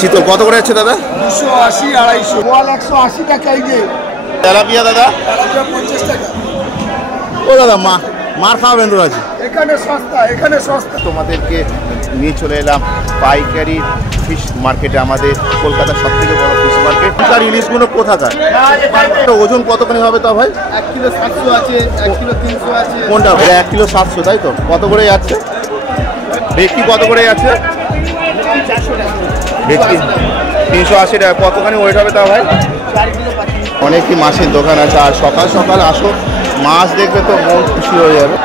চিতল কত করে আছে দাদা? 280, 250, বল 180 টাকা। এই যে তেলাপিয়া দাদা 50 টাকা। ও দাদা মার খাওয়াবেন তো আছে, এখানে সস্তা, এখানে সস্তা। তোমাদেরকে নিয়ে চলে এলাম পাইকারি ফিশ মার্কেটে, আমাদের কলকাতার সব থেকে বড় ফিশ মার্কেট। আর ইলিশগুলো কোথাকার, ওজন কতখানি হবে তা ভাই? 1 কিলো 700 আছে, 1 কিলো 300 আছে। কোনটা? 1 কিলো 700, তাই তো? কত করে যাচ্ছে ভেটকি? কত করে যাচ্ছে 400 টাকা। ভেটকি 380 টাকা। কতখানি ওয়েট হবে তা ভাই? 4 কিলো 25। অনেকই মাছের দোকান আছে, আর সকাল সকাল আসো, মাছ দেখবে তো মন খুশি হয়ে যাবে।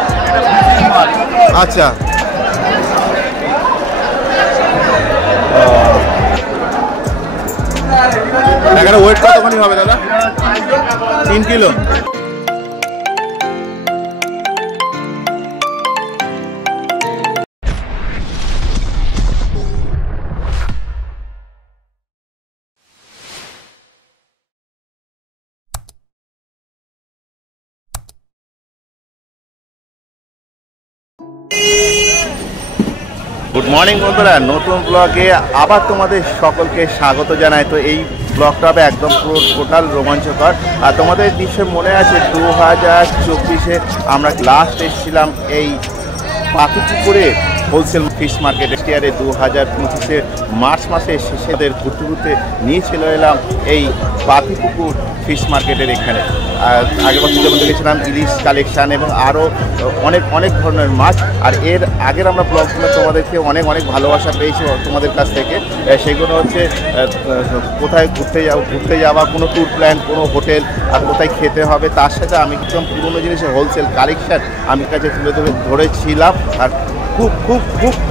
আচ্ছা, এখানে ওয়েট কতখানি হবে দাদা? 3 কিলো। গুড মর্নিং বন্ধুরা, নতুন ব্লগে আবার তোমাদের সকলকে স্বাগত জানাই। তো এই ব্লগটা হবে একদম পুরো টোটাল রোমাঞ্চকর। আর তোমাদের নিশ্চয় মনে আছে 2024-এ আমরা লাস্ট এসেছিলাম এই পাথরপুকুরে হোলসেল ফিশ মার্কেট। ইয়ারে 2025-এ মার্চ মাসে শেষেদের ঘুরতে ঘুরতে নিয়ে চলে এলাম এই পাথরপুকুর ফিশ মার্কেটের এখানে। আর আগের বছর যেমন দেখেছিলাম ইলিশ কালেকশান এবং আরও অনেক ধরনের মাছ। আর এর আগের আমরা ব্লগগুলো তোমাদেরকে অনেক ভালোবাসা পেয়েছি তোমাদের কাছ থেকে। সেগুলো হচ্ছে কোথায় ঘুরতে যাওয়া, কোনো ট্যুর প্ল্যান, কোনো হোটেল, আর কোথায় খেতে হবে। তার সাথে আমি কিছু পুরোনো জিনিসের হোলসেল কালেকশান আমি কাছে তুলে ধরেছিলাম। আর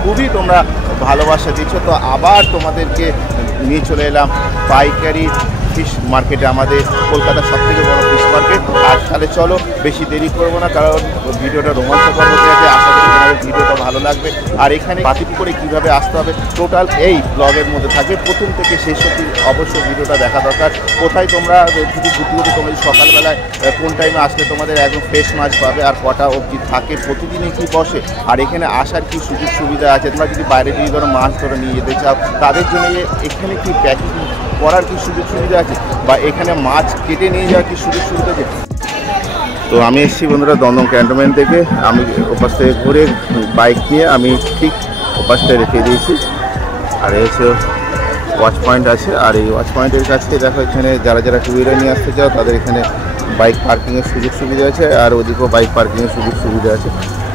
খুবই তোমরা ভালোবাসা দিচ্ছ। তো আবার তোমাদেরকে নিয়ে চলে এলাম পাইকারি ফিশ মার্কেটে, আমাদের কলকাতার সব থেকে বড় ফিশ মার্কেট। আর তাহলে চলো বেশি দেরি করবো না, কারণ ভিডিওটা রোমাঞ্চকর হতে যাচ্ছে। আশা করি তোমাদের ভিডিওটা ভালো লাগবে। আর এখানে পাথরপুকুরে কীভাবে আসতে হবে টোটাল এই ব্লগের মধ্যে থাকবে, প্রথম থেকে শেষ অবধি অবশ্যই ভিডিওটা দেখা দরকার। কোথায় তোমরা যদি ঘুরতে তোমরা সকালবেলায় কোন টাইমে আসলে তোমাদের একদম ফ্রেশ মাছ পাবে, আর কটা অবধি থাকে, প্রতিদিনই কী বসে, আর এখানে আসার কি সুযোগ সুবিধা আছে। তোমরা যদি বাইরে যদি ধরো মাছ ধরে নিয়ে যেতে চাও, তাদের জন্য এখানে কি প্যাকিং করার কি সুযোগ সুবিধা আছে, বা এখানে মাছ কেটে নিয়ে যাওয়ার কি সুযোগ সুবিধা আছে। তো আমি এসেছি বন্ধুরা দমদম ক্যান্টনমেন্ট থেকে। আমি ওপাশ থেকে ঘুরে বাইক নিয়ে আমি ঠিক ওপাশটায় রেখে দিয়েছি। আর এসে ওয়াচ পয়েন্ট আছে, আর এই ওয়াচ পয়েন্টের কাছে দেখো এখানে যারা টু হুইলার নিয়ে আসতে চাও তাদের এখানে বাইক পার্কিংয়ের সুযোগ সুবিধা আছে, আর ওদিকেও বাইক পার্কিংয়ের সুযোগ সুবিধা আছে।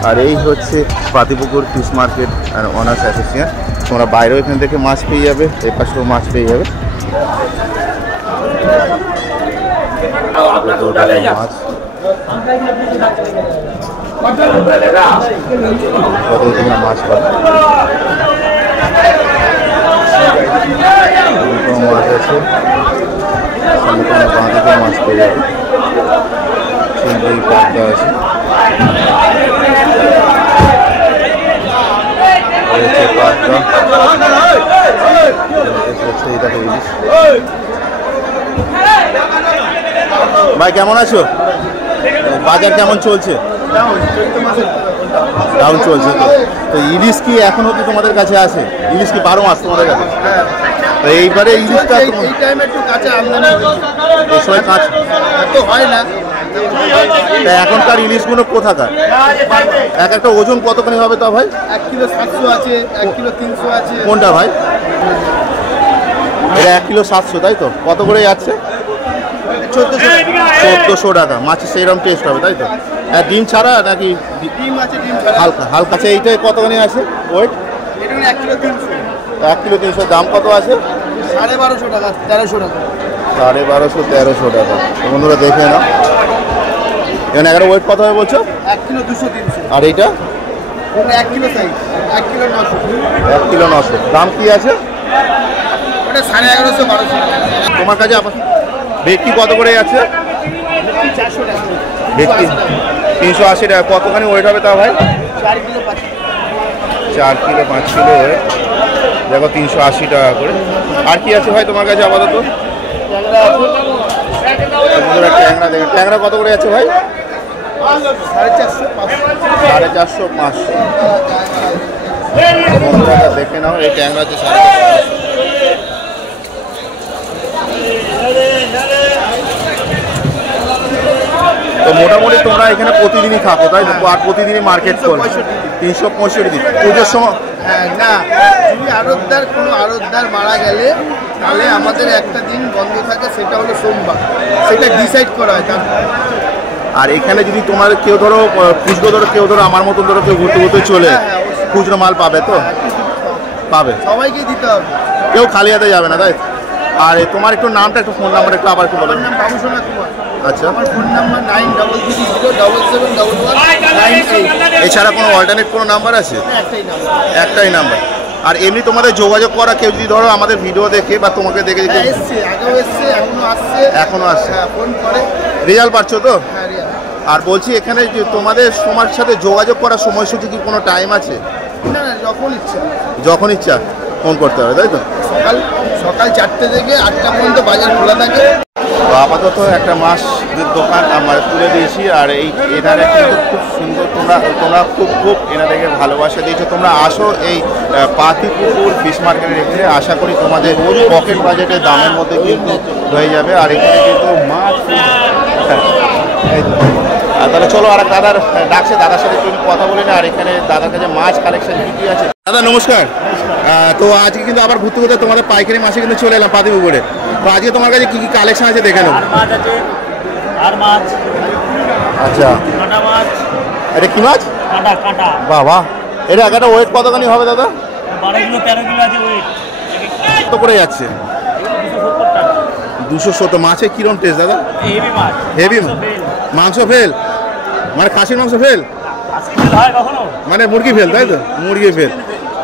আর এই হচ্ছে পাথরপুকুর ফিশ মার্কেট আর অনার্স অ্যাসোসিয়েশন। তোমরা বাইরেও এখান থেকে মাছ পেয়ে যাবে, এই পাশেও মাছ পেয়ে যাবে। মাছ মাছ পাবে, মাছ আছে, বাঁধিতে মাছ পেয়ে যাবে, চিংড়ি পাবদা আছে, ভাই কেমন আছো? বাজার কেমন চলছে? ডাউন চলছে। তো ইলিশ কি এখন অবধি তোমাদের কাছে আছে? ইলিশ কি 12 মাস তোমাদের কাছে? তো এইবারে ইলিশটা এই টাইমে একটু কাঁচা আমদানি, এই সময় কাঁচা তো হয় না। এখনকার ইলিশগুলো কোথাকার, এক একটা ওজন কতখানি হবে তা ভাই? 1 কিলো 700 আছে, 1 কিলো 300 আছে। কোনটা ভাই? 1 কিলো 700, তাই তো? কত করে যাচ্ছে? 1400 টাকা। মাছের সেইরকম টেস্ট হবে, তাই তো? ডিম ছাড়া নাকি? ডিম আছে, ডিম ছাড়া হালকা আছে। এইটাই কতখানি আছে ওয়েট? এটা 1 কিলো 300। 1 কিলো 300। দাম কত আছে? 1250 টাকা, 1300 টাকা। 1250, 1300 টাকা। বন্ধুরা দেখে নাও। এখানে এখানে ওয়েট কত হবে বলছো? 1 কিলো 200, 300। আর এইটা? 1 কিলো সাইজ, 1 কিলো 900। 1 কিলো 900। দাম কি আছে? ওটা 1150, 1200 টাকা। তোমার কাছে ভেটকি কত করে আছে? 400 টাকা। ভেটকি 380 টাকা। কতখানি ওয়েট হবে তা ভাই? 4 কিলো 5। 4 kilo 5 kilo wait. দেখো 380 টাকা করে। আর কি আছে ভাই তোমার কাছে আপাতত? ট্যাংরা দেখেন, ট্যাংরা কত করে আছে ভাই? 450, 500। দেখে নাও, এই ট্যাংরা হচ্ছে 450। মোটামুটি তোমরা এখানে প্রতিদিনই থাকো তাই তো? আর প্রতিদিনই মার্কেট করো? 365 দিন। পুজোর সময় হ্যাঁ, না যদি কোনো আড়তদার মারা গেলে তাহলে আমাদের একটা দিন বন্ধ থাকে, সেটা হলো সোমবার, সেটা ডিসাইড করা হয়। আর এখানে যদি তোমার কেউ ধরো খুচরো ধরো, কেউ ধরো আমার মতন ধরো কেউ ঘুরতে ঘুরতে চলে, খুচরো মাল পাবে তো? পাবে, সবাইকে দিতে হবে, কেউ খালি হাতে যাবে না তাই? আর তোমার একটু নামটা, একটু ফোন নাম্বার একটু আবার একটু বলো। আমার নাম বাবুসোনা কুমার। আচ্ছা, আমার ফোন নাম্বার 9330771198। এছাড়া কোনো অল্টারনেট কোনো নাম্বার আছে? একটাই নাম্বার। একটাই নাম্বার। আর এমনি তোমাদের যোগাযোগ করা কেউ যদি ধরো আমাদের ভিডিও দেখে বা তোমাকে দেখে হ্যাঁ, এসছে, আগেও এসছে, এখনো আসছে। এখনো আসছে? হ্যাঁ, ফোন করে। রেজাল্ট পাচ্ছ তো? হ্যাঁ, রিয়া। আর বলছি এখানে যে তোমাদের তোমার সাথে যোগাযোগ করার সময়সূচি কি কোনো টাইম আছে? না না, যখন ইচ্ছা, যখন ইচ্ছা ফোন করতে হবে তাই তো? সকাল 4টে থেকে 8টা পর্যন্ত বাজার খোলা থাকে। তো আপাতত একটা মাছের দোকান আমরা তুলে দিয়েছি। আর এই এনারা কিন্তু খুব সুন্দর, তোমরা খুব এনাদেরকে ভালোবাসা দিয়েছো। তোমরা আসো এই পাতিপুকুর ফিশ মার্কেটের এখানে, আশা করি তোমাদের পকেট বাজেটের দামের মধ্যে কিন্তু হয়ে যাবে। আর এখানে কিন্তু মাছ, এই তো। আর তাহলে চলো, আর এক দাদার ডাকছে, দাদার সাথে একটু কথা বলি না। আর এখানে দাদার কাছে মাছ কালেকশন কি আছে? দাদা নমস্কার। তো আজকে কিন্তু আবার ঘুরতে ঘুরতে তোমাদের পাইকারি মাছে কিন্তু চলে এলাম পাতিপুকুরে। তো আজকে তোমার কাছে কি কি কালেকশন আছে দেখে নেবো। মাছ আছে, আর মাছ, আচ্ছা, কাঁটা মাছ, এটা কি মাছ? কাঁটা বাহ বাহ, এটা একটা ওয়েট কতখানি হবে দাদা? 12 কিলো 13 কিলো আছে ওয়েট। কত করে যাচ্ছে? 270 টাকা। 270। মাছের কিরম টেস্ট দাদা? হেভি মাছ, হেভি মাংস ফেল, মানে খাসির মাংস ফেল, আজকে ফেল হয় কখনো? মানে মুরগি ফেল তাই তো? মুরগি ফেল,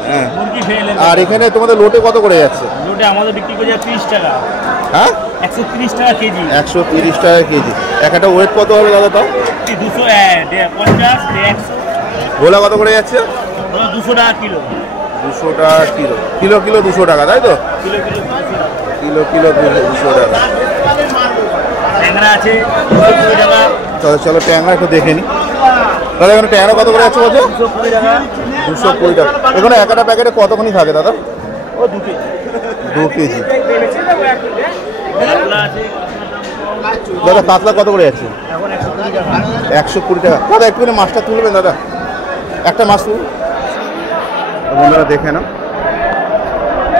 হ্যাঁ। মুরগি ফেল। আর এখানে তোমাদের লোটে কত করে যাচ্ছে? লোটে আমাদের বিক্রি করে যায় 30 টাকা। হ্যাঁ, 130 টাকা কেজি। 130 টাকা কেজি। একটা ওয়েট কত হবে দাদা তাও? 250, 100। ভোলা কত করে যাচ্ছে? 200 টাকা কিলো। 200 টাকা কিলো। কিলো কিলো 200 টাকা তাই তো? কিলো কিলো 200 টাকা। কিলো কিলো 200 টাকা। ট্যাংরা আছে 220 টাকা। চলো চলো, ট্যাংরা একটু দেখে নি দাদা। এখানে ট্যাংরা কত করে যাচ্ছে বলছো? 220 টাকা। 220 টাকা। এখানে একটা প্যাকেটে কতখানি থাকে দাদা? ও 2 কেজি। 2 কেজি। কাতলা আছে, দাদা কাতলা কত করে যাচ্ছে? এখন 120 টাকা। 120 টাকা। দাদা একটুখানি মাছটা তুলবেন দাদা, একটা মাছ তুলুন বন্ধুরা দেখে না।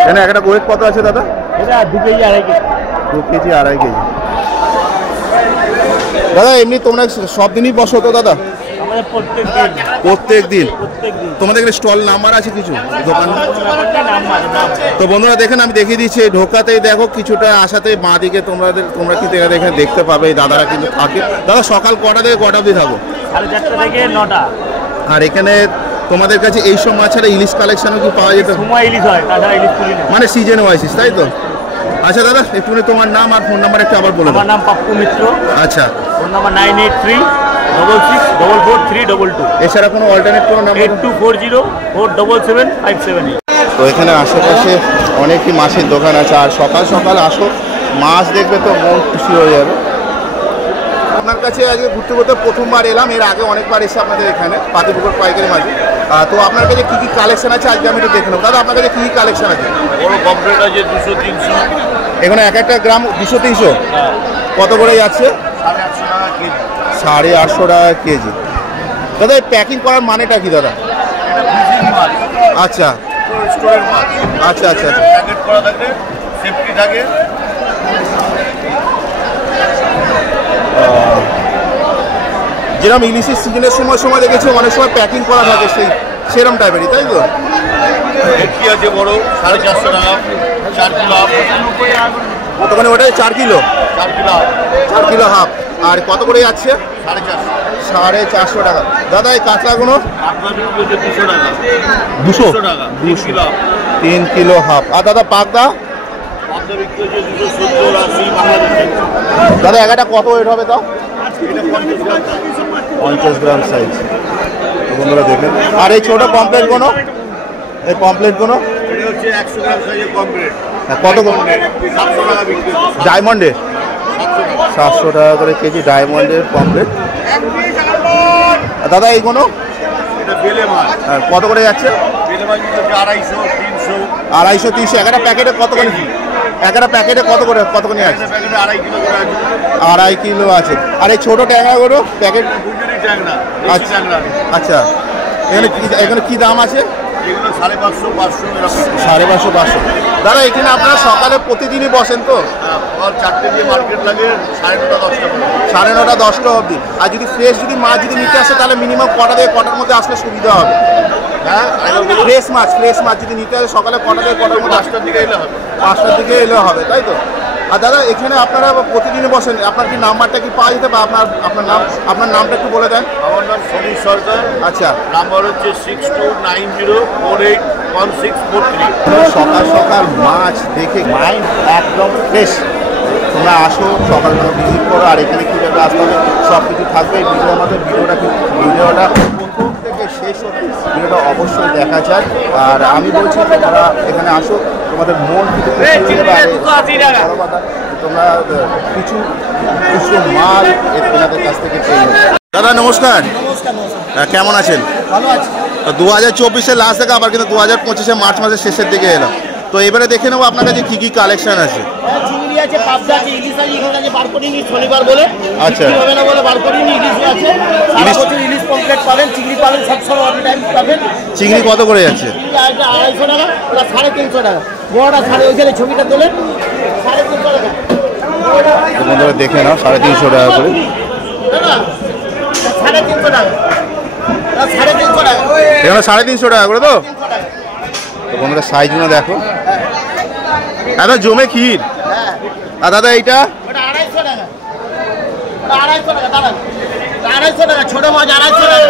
এখানে একটা ওয়েট কত আছে দাদা? এটা 2 কেজি 2.5 কেজি। 2 KG 2.5 KG. দাদা এমনি তোমরা সব দিনই বসো তো দাদা? আমাদের প্রত্যেক দিন। তোমাদের এখানে স্টল নাম্বার আছে কিছু দোকান? নাম মানে নাম। তো বন্ধুরা দেখেন, আমি দেখিয়ে দিচ্ছি। ঢোকাতেই দেখো কিছুটা আসাতে বাঁ দিকে তোমরা কিন্তু এখানে দেখতে পাবে এই দাদারা কিন্তু থাকে। দাদা সকাল কটা থেকে কটা অবধি থাকো? 4:30 থেকে 9টা। আর এখানে তোমাদের কাছে এই সব মাছ ছাড়া ইলিশ কালেকশনও কি পাওয়া যেত? সময় ইলিশ হয়, তাছাড়া ইলিশ তুলি না। মানে সিজন ওয়াইসিস তাই তো? আচ্ছা দাদা একটুখানি তোমার নাম আর ফোন নাম্বার একটু আবার বলে দাও। আমার নাম পাপ্পু মিত্র। আচ্ছা, ফোন নাম্বার 9836644322। এছাড়া কোনো অল্টারনেট কোনো নাম্বার? 8240477578। তো এখানে আশেপাশে অনেকই মাছের দোকান আছে। আর সকাল সকাল আসো, মাছ দেখবে তো মন খুশি হয়ে যাবে। আপনার কাছে আজকে ঘুরতে ঘুরতে প্রথমবার এলাম, এর আগে অনেকবার এসে আপনাদের এখানে পাতিপুকুর পাইকারি মাছ। তো আপনার কাছে কী কী কালেকশন আছে আজকে আমি একটু দেখে নেবো। দাদা আপনার কাছে কী কী কালেকশন আছে? বড় কমপ্লেট আছে 200-300। এখানে একটা গ্রাম 200-300 কত করে যাচ্ছে? 850 টাকা কেজি। 850 টাকা কেজি। দাদা এই প্যাকিং করার মানেটা কি দাদা? এটা ফ্রিজিং মাল, আচ্ছা স্টোরের মাল। আচ্ছা আচ্ছা আচ্ছা। প্যাকেট করা থাকে, সেফটি থাকে। যেরকম ইলিশের সিজনের সময় দেখেছি অনেক সময় প্যাকিং করা থাকে, সেরকম টাইপেরই তাই তো? ভেটকি আছে বড় 450 টাকা, 4 কিলো হাফ। কতখানি ওটাই? 4 kilo 4 kilo half, 4 kilo half. আর কত করে যাচ্ছে? 450। 450 টাকা। দাদা এই কাতলাগুলো? আপনার বিক্রি হচ্ছে 200 টাকা। 200 টাকা 3 কিলো হাফ। 3 kilo half. আর দাদা পাকদা? আপনার বিক্রি হচ্ছে 270-80 বাংলাদেশে। দাদা একটা কত ওয়েট হবে তাও? এটা 50 গ্রাম। 50 গ্রাম সাইজ। বন্ধুরা দেখেন। আর এই ছোটো পমপ্লেটগুলো? এই পমপ্লেটগুলো এটা হচ্ছে 100 গ্রাম সাইজের কমপ্লিট। কত? 700 টাকা বিক্রি হচ্ছে। ডায়মন্ডে 700 টাকা। 700 টাকা করে কেজি ডায়মন্ডের পমপ্লেট। দাদা এইগুলো এটা বেলে মাছ। কত করে যাচ্ছে? বেলে মাছ বিক্রি হচ্ছে 250, 300। 250 300 একটা প্যাকেটে কত করে? একটা প্যাকেটে কত করে আছে? প্যাকেটে 2.5 কিলো করে আছে। 2.5 কিলো আছে। আর এই ছোট ট্যাংরাগুলো প্যাকেট? গুজরি ট্যাংরা, দেশি ট্যাংরা। আচ্ছা, এখানে কি দাম আছে? এগুলো 550 500 এরকম। 550 500। দাদা এখানে আপনারা সকালে প্রতিদিনই বসেন তো? আর 4টে দিয়ে মার্কেট লাগে, 9:30 10টা পর্যন্ত। 9:30 10টা অবধি। আর যদি ফ্রেশ মাছ যদি নিতে আসে তাহলে মিনিমাম কটা থেকে কটার মধ্যে আসলে সুবিধা হবে? হ্যাঁ, ফ্রেশ মাছ যদি নিতে আসে সকালে কটা থেকে কটার মধ্যে? 5টার দিকে এলে হবে। 5টার দিকে এলে হবে, তাই তো? আর দাদা এখানে আপনারা প্রতিদিনই বসেন, আপনার কি নাম্বারটা কি পাওয়া যেতে? বা আপনার নামটা একটু বলে দেন। আমার নাম সমীর সরকার। আচ্ছা, নাম্বার হচ্ছে 6290481643। সকাল সকাল মাছ দেখে মাইন্ড একদম ফ্রেশ। তোমরা আসো, সকালবেলা ভিজিট করো। আর এখানে কীভাবে আসতে হবে সব কিছু থাকবে এই ভিডিওর মধ্যে। ভিডিওটা প্রথম থেকে শেষ অবধি ভিডিওটা অবশ্যই দেখা যায়। আর আমি বলছি তোমরা এখানে আসো, তোমাদের মন কিন্তু তোমরা কিছু মাল এনাদের কাছ থেকে পেয়ে নেবে। দাদা নমস্কার। কেমন আছেন? ভালো আছে। 2024-এর লাস্ট থেকে আবার কিন্তু 2025-এ মার্চ মাসের শেষের দিকে এলাম। তো এবারে দেখে নেবো আপনার কাছে কী কী কালেকশন আছে। চিংড়ি আছে, পাবদা আছে, ইলিশ আছে। এখানে আছে বার করিনি শনিবার বলে, আচ্ছা, হবে না বলে বার করিনি। ইলিশও আছে, সারা বছর ইলিশ পমফ্লেট পাবেন, চিংড়ি পাবেন, সবসময় অল টাইম পাবেন। চিংড়ি কত করে যাচ্ছে? 250 টাকা, ওটা 350 টাকা। বড়টা ওইখানে ছবিটা তোলেন 350 টাকা। বন্ধুরা দেখে নাও, 350 টাকা করে। 350 টাকা, 350 টাকা। এখানে 350 টাকা করে তো? বন্ধুরা সাইজগুলো দেখো, দাদা জমে ক্ষীর। আর দাদা এইটা? ওটা 250 টাকা, ওটা 250 টাকা দাদা, 250 টাকা। ছোট মাছ 250 টাকা,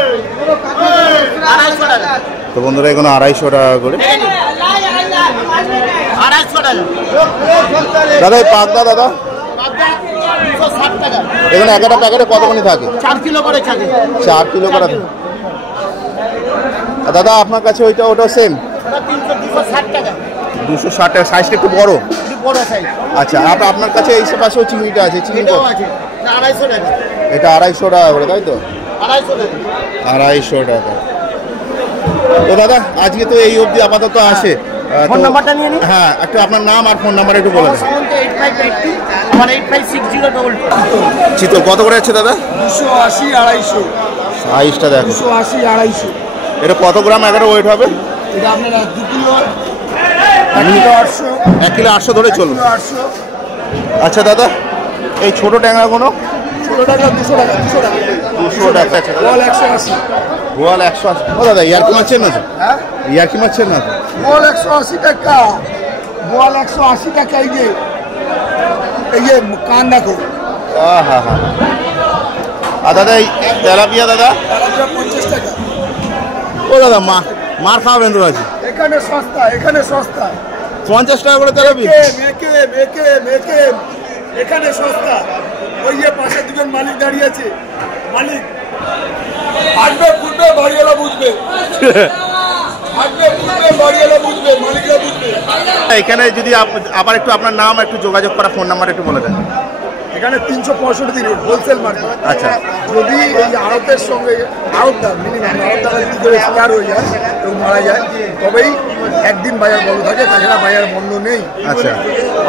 250 টাকা। তো বন্ধুরা এগুলো 250 টাকা করে। 250 টাকা দাদা এই পাবদা দাদা? 260 টাকা। এখানে একটা প্যাকেটে কতখানি থাকে? 4 কিলো করে থাকে। 4 কিলো করে। আর দাদা আপনার কাছে ওটাও সেম? ওটা 260 টাকা। 260 টাকা। সাইজটা একটু বড়? একটু বড় সাইজ। আচ্ছা, আপনার কাছে এই পাশেও চিংড়িটা আছে? চিংড়ি এটাও আছে, 250 টাকা। এটা 250 টাকা করে, তাই তো? 250 টাকা। 250 টাকা। তো দাদা আজকে তো এই অবধি আপাতত আসে। ফোন নাম্বারটা নিয়ে নিন। হ্যাঁ, একটু আপনার নাম আর ফোন নাম্বার একটু বলে দেন। 8582 আমার 856022। চিতল কত করে যাচ্ছে দাদা? 280 250। সাইজটা দেখো, 280 250। এটা কত গ্রাম এগারো ওয়েট হবে? এটা আপনার 2 কিলো, 1 কিলো 800। 1 কিলো 800 ধরে চলুন। 800। আচ্ছা দাদা এই ছোট ট্যাংরাগুলো? ছোটটা 200 টাকা। 200 টাকা। 200 টাকা। বল 180। গোয়াল 180। ও দাদা ইয়ারকি মারছেন না তো? হ্যাঁ, ইয়ারকি মারছেন না তো? বল 180 টাকা। বল 180 টাকা। এই যে কান দেখো। হা হা। আর দাদা এই তেলাপিয়া দাদা? 50 টাকা। ও দাদা মার খাওয়াবেন তো আছে? এখানে সস্তা, এখানে সস্তা। 50 টাকা করে তেলাপিয়া? মেকে এখানে সস্তা। ওই যে পাশে দুজন মালিক দাঁড়িয়ে আছে, মালিক আসবে, বুঝবে, বাড়িওয়ালা বুঝবে। আসবে, বুঝবে, বাড়িওয়ালা বুঝবে, মালিকরা বুঝবে। এখানে যদি আবার একটু আপনার নাম একটু যোগাযোগ করা ফোন নাম্বার একটু বলে দেন। এখানে 365 দিন হোলসেল মার্কেট। আচ্ছা, যদি এই আড়তের সঙ্গে আড়তদার মিনিমাম আড়তদার যদি করে শেয়ার হয়ে যায়, কেউ মারা যায়, তবেই একদিন বাজার বন্ধ থাকে, তাছাড়া বাজার বন্ধ নেই। আচ্ছা,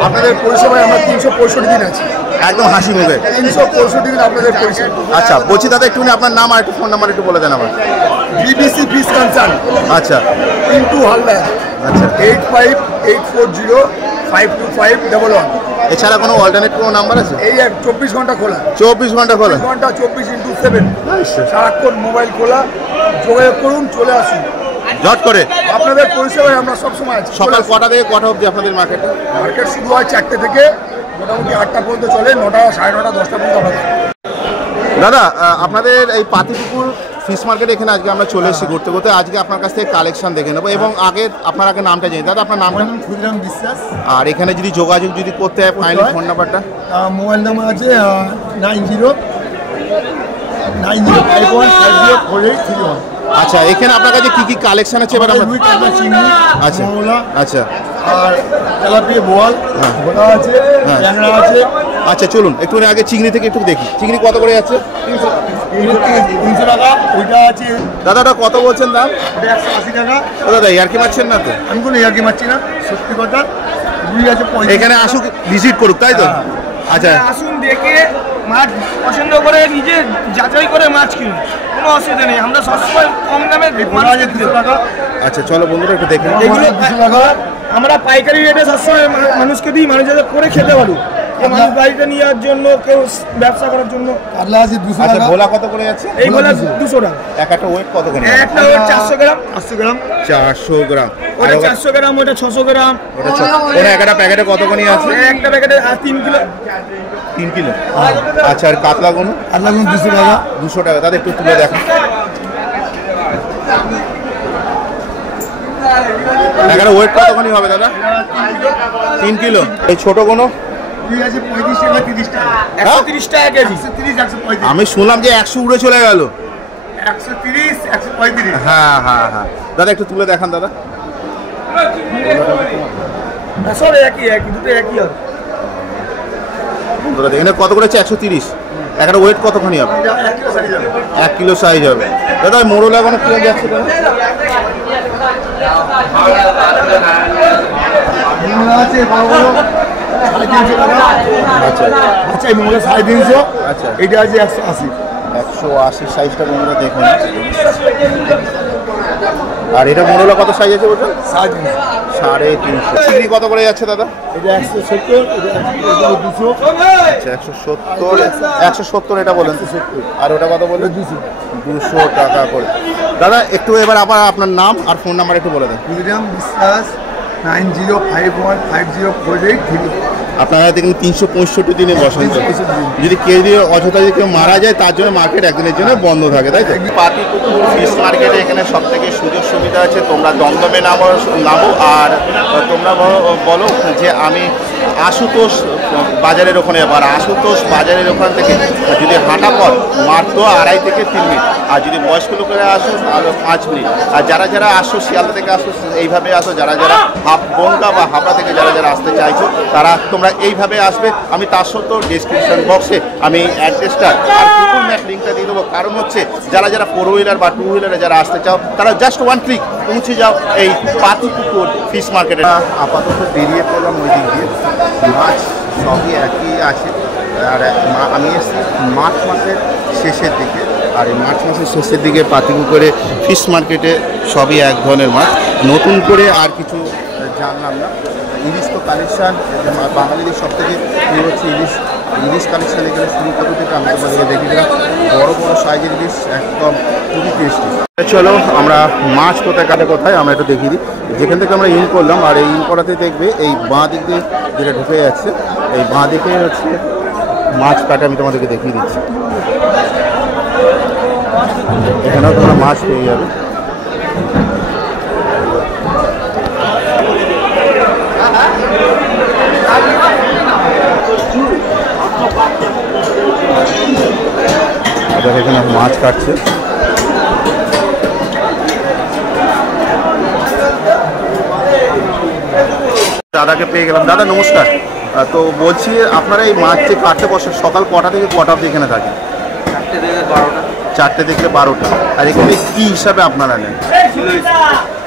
আপনাদের পরিষেবায় আমরা 365 দিন আছি। একদম হাসি মুখে। 365 দিন আপনাদের পরিষেবা। আচ্ছা বলছি দাদা একটুখানি আপনার নাম আর একটু ফোন নাম্বার একটু বলে দেন আবার। বিবিসি ফিশ কনসার্ন, আচ্ছা পিন্টু হালদার। আচ্ছা, 8584052511। এছাড়া কোনো অল্টারনেট কোনো নাম্বার আছে? এই 24 ঘন্টা খোলা। 24 ঘন্টা খোলা? 24 ঘন্টা 24x7 সারাক্ষণ মোবাইল খোলা। যোগাযোগ করুন, চলে আসুন জট করে। আপনাদের পরিষেবায় আমরা সবসময় আছি। সকাল কটা থেকে কটা অবধি আপনাদের মার্কেটে? মার্কেট শুরু হয় 4টে থেকে মোটামুটি 8টা পর্যন্ত চলে। 9টা 9:30 10টা পর্যন্ত আমরা। দাদা আপনাদের এই পাতিপুকুর ফিশ মার্কেট এখানে আজকে আমরা চলে এসেছি ঘুরতে ঘুরতে। আজকে আপনার কাছ থেকে কালেকশন দেখে নেবো এবং আপনার আগে নামটা জানি। দাদা আপনার নামটা? ক্ষুদিরাম বিশ্বাস। আর এখানে যদি যোগাযোগ যদি করতে হয় ফাইনালি ফোন নাম্বারটা? মোবাইল নাম্বার আছে 9051504831। আচ্ছা, এখানে আপনার কাছে কি কি কালেকশন আছে এবার আমরা? আচ্ছা আচ্ছা। আর তেলাপিয়া বোয়াল গোটা আছে, ট্যাংরা আছে। আচ্ছা চলুন একটু আগে চিংড়ি থেকে একটু দেখি। চিংড়ি কত করে যাচ্ছে? 300 টাকা। ওইটা আছে দাদা ওটা কত বলছেন দাম? ওটা 180 টাকা। ও দাদা ইয়ার্কি মারছেন না তো? আমি কোনো ইয়ার্কি মারছি না, সত্যি কথা। রুই আছে 35। এখানে আসুক ভিজিট করুক তাই তো? হ্যাঁ। আচ্ছা আসুন দেখে মাছ পছন্দ করে নিজে যাচাই করে মাছ কিনুন, কোনো অসুবিধা নেই। আমরা সবসময় কম দামে ওটা আছে 200 টাকা। আচ্ছা চলো বন্ধুরা একটু দেখে নাও। এগুলো 200 টাকা। আমরা পাইকারি রেটে সবসময় মানুষকে দিই, মানুষ যাতে করে খেতে পারুক। যে মানুষ বাড়িতে নেওয়ার জন্য, কেউ ব্যবসা করার জন্য। কাতলা আছে 200 আচ্ছা টাকা। ভোলা কত করে যাচ্ছে? এই বলে 200 200 টাকা। একটা ওয়েট কত করে? একটা ওটা 400 গ্রাম, 800 গ্রাম। 400 গ্রাম। আর ওটা 400 গ্রাম, ওটা 600 গ্রাম। ওটা একটা প্যাকেটে কত করে আছে? একটা প্যাকেটে 3 কিলো। 3 কিলো। আচ্ছা আর কাতলা গুলো? কাতলা গুলো 200 টাকা। 200 টাকা। দাদা একটু তুলে দেখো। একটা ওয়েট কতখানি হবে দাদা? 3 কিলো। এই ছোট কোনো? রুই আছে 35 টাকা, 30 টাকা। 130 টাকা কেজি। 130, 135। আমি শুনলাম যে 100 উড়ে চলে গেল। 130, 135। হ্যাঁ হ্যাঁ হ্যাঁ দাদা একটু তুলে দেখান দাদা। সব একই দুটো একই হবে। দাদা এখানে কত করে হচ্ছে? 130। একটা ওয়েট কতখানি হবে? 1 কিলো সাইজ হবে। দাদা ওই মোড়লা কোনো কিলো যাচ্ছে দাদা? মোংলা আছে বড় বড় 350 টাকা। আচ্ছা আচ্ছা এই মোংলা 350। আচ্ছা। এটা আছে 180। 180 সাইজটা বন্ধুরা দেখুন। আর এটা মোড়লা কত সাইজ আছে বলছেন? 350। 350। চিংড়ি কত করে যাচ্ছে দাদা? এটা 170, এটা 200। আচ্ছা 170 এটা বলেন। আর ওটা কত বললেন? 200 টাকা করে। দাদা একটু এবার আবার আপনার নাম আর ফোন নাম্বার একটু বলে দেন। ক্ষুদিরাম বিশ্বাস, 9051504833। আপনারা দেখুন 365 দিনে বসেন তো। 365 দিন। যদি কেউ যদি অযথা যদি কেউ মারা যায় তার জন্য মার্কেট একদিনের জন্য বন্ধ থাকে তাই তো? পাতিপুকুর ফিশ মার্কেটে এখানে সব থেকে সুযোগ সুবিধা আছে। তোমরা দমদমে নামো আর তোমরা বলো যে আমি আশুতোষ বাজারের ওখানে যাবো। আর আশুতোষ বাজারের ওখান থেকে যদি হাঁটা পথ মাত্র 2.5 থেকে 3 মিনিট। আর যদি বয়স্ক লোকেরা আসো তাহলে 5 মিনিট। আর যারা যারা আসো শিয়ালদা থেকে আসো এইভাবে আসো। যারা যারা বনগা বা হাবড়া থেকে যারা যারা আসতে চাইছো তারা তোমরা এইভাবে আসবে। আমি তার সত্ত্বেও ডেসক্রিপশন বক্সে আমি অ্যাড্রেসটা আর গুগল ম্যাপ লিঙ্কটা দিয়ে দেবো। কারণ হচ্ছে যারা যারা 4 হুইলার বা 2 হুইলারে যারা আসতে চাও তারা জাস্ট 1 ক্লিক পৌঁছে যাও এই পাতিপুকুর ফিশ মার্কেটে। আপাতত বেরিয়ে পড়লাম ওই দিক দিয়ে। মাছ সবই একই আছে। আর আমি এসেছি মার্চ মাসের শেষের দিকে। আর এই মার্চ মাসের শেষের দিকে পাতিপুকুরে ফিশ মার্কেটে সবই এক ধরনের মাছ। নতুন করে আর কিছু জানলাম না। ইলিশ তো কালেকশান বাঙালিদের সব থেকে হচ্ছে ইলিশ কালেকশান এখানে শুরু করতে থেকে আমি তোমাদেরকে দেখিয়েছিলাম বড় বড় সাইজের ইলিশ একদম খুবই টেস্টি। চলো আমরা মাছ কোথায় কাটে কোথায় আমরা একটু দেখিয়ে দিই। যেখান থেকে আমরা ইন করলাম আর এই ইন করাতে দেখবে এই বাঁ দিক দিয়ে যেটা ঢুকে যাচ্ছে এই বাঁ দিকে হচ্ছে মাছ কাটে। আমি তোমাদেরকে দেখিয়ে দিচ্ছি। এখানেও তোমরা মাছ পেয়ে যাবে। এখানে মাছ কাটছে। দাদাকে পেয়ে গেলাম। দাদা নমস্কার। তো বলছি আপনারা এই মাছ যে কাটতে বসে সকাল কটা থেকে কটা অবধি এখানে থাকে? 4টে থেকে 12টা। আর এখানে কি হিসাবে আপনারা নেন?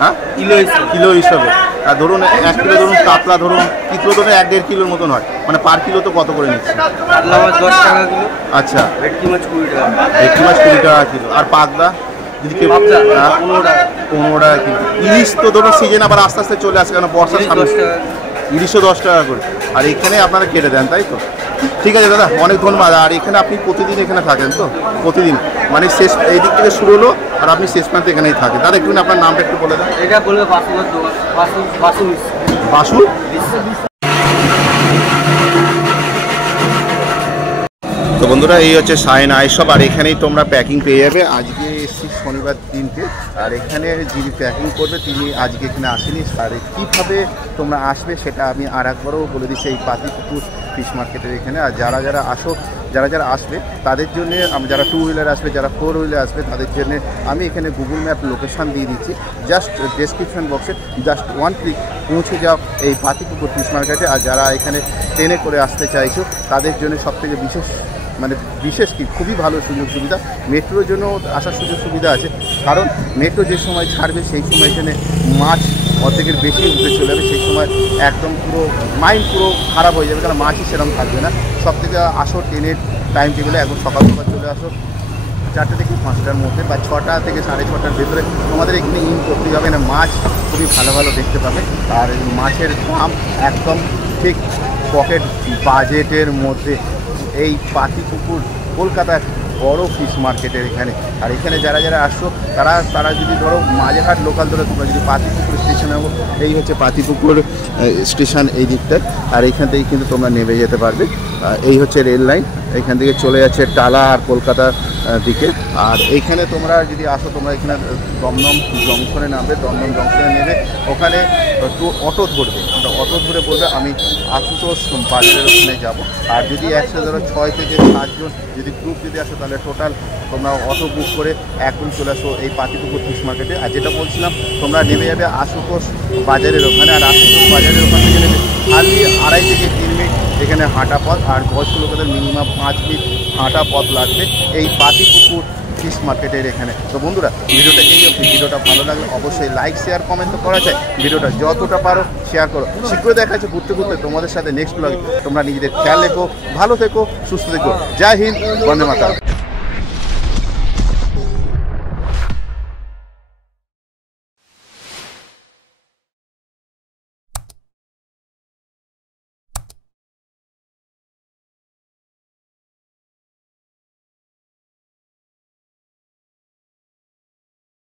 হ্যাঁ কিলো হিসাবে। আর ধরুন 1 কিলো ধরুন কাতলা ধরুন কিলো ধরুন 1-1.5 কিলোর মতন হয়। মানে পার কিলো তো কত করে নিচ্ছে? 10 টাকা কিলো। আচ্ছা ভেটকি মাছ 20 টাকা। ভেটকি মাছ 20 টাকা কিলো। আর পাগদা যদি কেউ 15 টাকা কিলো। ইলিশ তো ধরুন সিজন আবার আস্তে আস্তে চলে আসে কারণ বর্ষার সামনে। ইলিশও 10 টাকা করে। আর এখানে আপনারা কেটে দেন তাই তো? ঠিক আছে দাদা অনেক ধন্যবাদ। আর এখানে আপনি প্রতিদিন এখানে থাকেন তো? প্রতিদিন মানে শেষ এই দিক থেকে শুরু হলো আর আপনি শেষ প্রান্তে এখানেই থাকেন। দাদা একটু আপনার নামটা একটু বলে দেন। এটা বলবে বাসু। তো বন্ধুরা এই হচ্ছে সাইন আইসব। আর এখানেই তোমরা প্যাকিং পেয়ে যাবে। আজকে এসছি শনিবার দিনকে। আর এখানে যিনি প্যাকিং করবে তিনি আজকে এখানে আসেনি। আর কীভাবে তোমরা আসবে সেটা আমি আর একবারও বলে দিচ্ছি এই পাতিপুকুর ফিশ মার্কেটের এখানে। আর যারা যারা যারা আসবে তাদের জন্য যারা 2 হুইলার আসবে যারা 4 হুইলার আসবে তাদের জন্য আমি এখানে গুগল ম্যাপ লোকেশান দিয়ে দিচ্ছি। জাস্ট ডেসক্রিপশন বক্সে জাস্ট 1 ক্লিক পৌঁছে যাও এই পাতিপুকুর ফিশ মার্কেটে। আর যারা এখানে ট্রেনে করে আসতে চাইছো তাদের জন্য সবথেকে বিশেষ মানে বিশেষ কি খুবই ভালো সুযোগ সুবিধা। মেট্রোর জন্য আসার সুযোগ সুবিধা আছে, কারণ মেট্রো যে সময় ছাড়বে সেই সময় এখানে মাছ অর্ধেকের বেশি উঠে চলে যাবে, সেই সময় একদম পুরো মাইন্ড পুরো খারাপ হয়ে যাবে, কারণ মাছই সেরকম থাকবে না। সব থেকে আসো ট্রেনের টাইম টেবিলে একদম সকাল সকাল চলে আসো 4টে থেকে 5টার মধ্যে বা 6টা থেকে 6:30টার ভেতরে তোমাদের এখানে ইন করতেই হবে না। মাছ খুবই ভালো ভালো দেখতে পাবে, আর মাছের দাম একদম ঠিক পকেট বাজেটের মধ্যে। এই পাতিপুকুর কলকাতার বড় ফিশ মার্কেটের এখানে। আর এখানে যারা যারা আসছো তারা যদি ধরো মাঝেরহাট লোকাল ধরো, তোমরা যদি পাতিপুকুর স্টেশনে যাবো, এই হচ্ছে পাতিপুকুর স্টেশন এই দিকটায়, আর এইখান থেকে কিন্তু তোমরা নেমে যেতে পারবে। এই হচ্ছে রেল লাইন, এখান থেকে চলে যাচ্ছে টালা আর কলকাতার দিকে। আর এইখানে তোমরা যদি আসো, তোমরা এখানে দমদম জংশনে নামবে, দমদম জংশনে নেবে, ওখানে অটো ধরবে, অটো ধরে বলবে আমি আশুতোষ বাজারের ওখানে যাবো। আর যদি একসাথে ধরো 6 থেকে 7 জন যদি গ্রুপ যদি আসো, তাহলে টোটাল তোমরা অটো বুক করে এখন চলে আসো এই পাতিপুকুর ফিশ মার্কেটে। আর যেটা বলছিলাম, তোমরা নেমে যাবে আশুতোষ বাজারের ওখানে, আর আশুতোষ বাজারের ওখান থেকে নেবে খালি 2.5 থেকে 3 মিনিট এখানে হাঁটা পথ, আর বয়স্ক লোকেদের মিনিমাম 5 মিনিট হাঁটা পথ লাগবে এই পাতিপুকুর ফিশ মার্কেটের এখানে। তো বন্ধুরা, ভিডিওটা এই অবধি। ভিডিওটা ভালো লাগলে অবশ্যই লাইক শেয়ার কমেন্ট তো করা যায়, ভিডিওটা যতটা পারো শেয়ার করো। শীঘ্রই দেখা যাচ্ছে ঘুরতে ঘুরতে তোমাদের সাথে নেক্সট ব্লগে। তোমরা নিজেদের খেয়াল রেখো, ভালো থেকো, সুস্থ থেকো। জয় হিন্দ, বন্দে মাতরম।